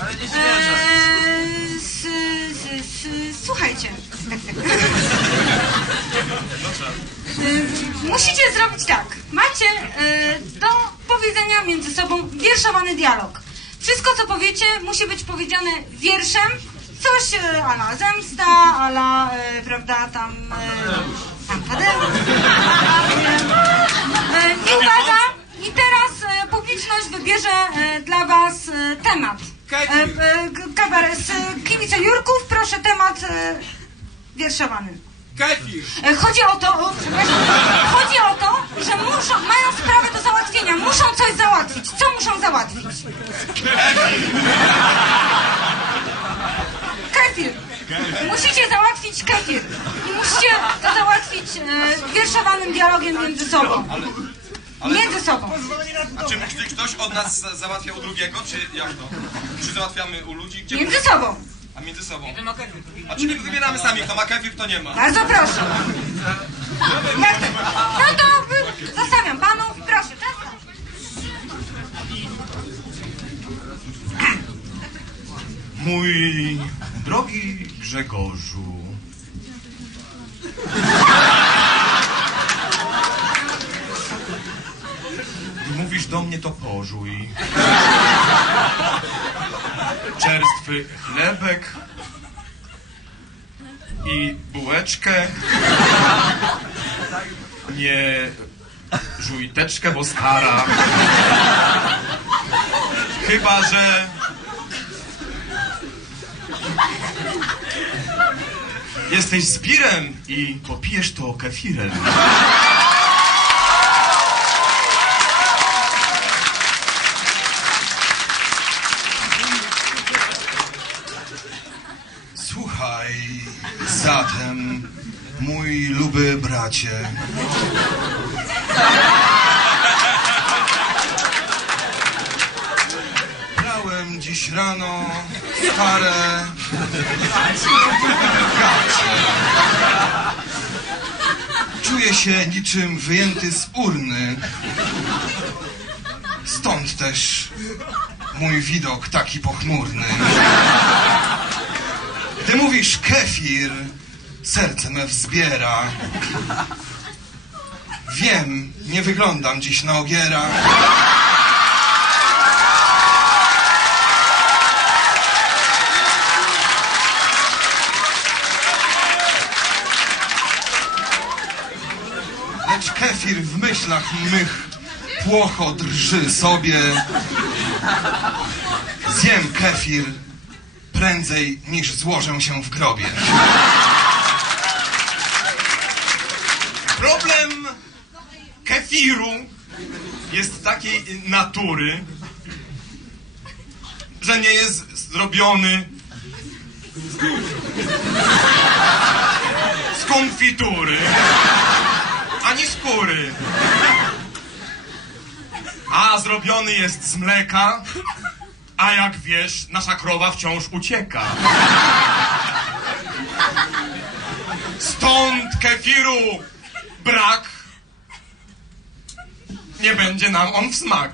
Ale nie. Eee, s, s, s, słuchajcie. Eee, musicie zrobić tak. Macie eee, do powiedzenia między sobą wierszowany dialog. Wszystko, co powiecie, musi być powiedziane wierszem. Coś e, ala zemsta, ala, e, prawda, tam... E, tam Tadeusz. E, I uwaga, i teraz e, publiczność wybierze e, dla was e, temat. Kefir. E, kabaret z e, kibice Jurków, proszę temat e, wierszowany. Kefir. Chodzi o to, o, chodzi o to, że muszą, mają sprawę do załatwienia, muszą coś załatwić. Co muszą załatwić? Kefir. Musicie załatwić kefir. I musicie to załatwić e, wierszowanym dialogiem między sobą. Między sobą. A czy, czy ktoś od nas za- załatwia u drugiego, czy jak to? Czy załatwiamy u ludzi? Gdzie? Między sobą. A między sobą. A czyli wybieramy sami, kto ma kefir, kto nie ma. Bardzo proszę. Jak to? No to y, zostawiam panów. Proszę, czas. Mój drogi Grzegorzu. Mówisz do mnie, to pożuj. Czerstwy chlebek i bułeczkę. Nie żuj teczkę, bo stara. Chyba, że Jesteś zbirem i popijesz to kefirem. Słuchaj, zatem, mój luby bracie. Brałem dziś rano stare gacie. Czuję się niczym wyjęty z urny. Stąd też mój widok taki pochmurny. Gdy mówisz kefir, serce me wzbiera. Wiem, nie wyglądam dziś na ogiera. Lecz kefir w myślach mych płocho drży sobie. Zjem kefir prędzej niż złożę się w grobie. Problem kefiru jest takiej natury, że nie jest zrobiony z konfitury ani skóry. A zrobiony jest z mleka, a jak wiesz, nasza krowa wciąż ucieka. Stąd kefiru brak. Nie będzie nam on w smak.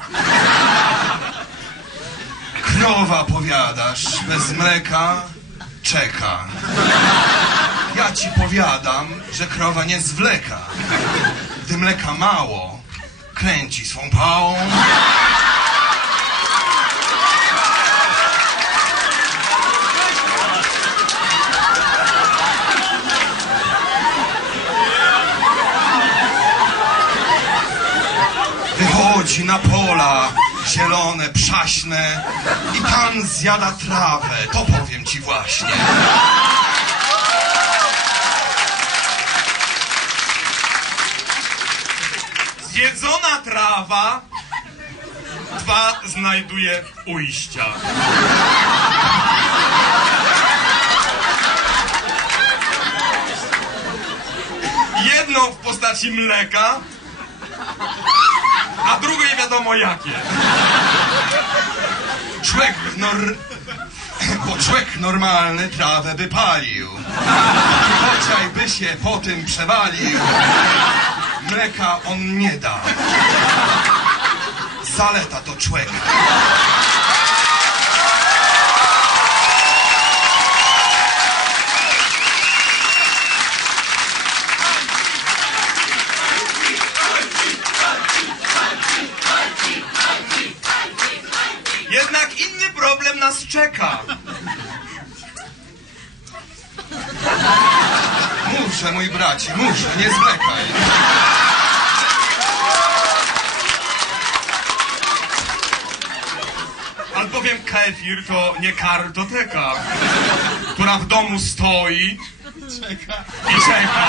Krowa powiadasz, bez mleka czeka. Ja ci powiadam, że krowa nie zwleka. Gdy mleka mało, kręci swą pałą. Na pola zielone, przaśne i tam zjada trawę, to powiem ci właśnie. Zjedzona trawa dwa znajduje ujścia. Jedno w postaci mleka, a nie wiadomo jakie. Człowiek nor... Bo człowiek normalny trawę by palił. Chociaż by się po tym przewalił, mleka on nie da. Zaleta to człowieka. Nas czeka. Muszę, mój bracie, muszę, nie zwlekaj. Albowiem kefir to nie kartoteka, która w domu stoi i czeka.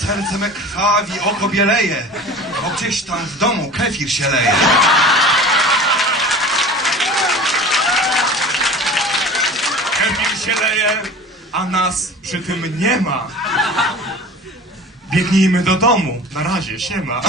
Serce me krwawi, oko bieleje, bo gdzieś tam w domu kefir się leje. Kefir się leje, a nas przy tym nie ma. Biegnijmy do domu, na razie, siema.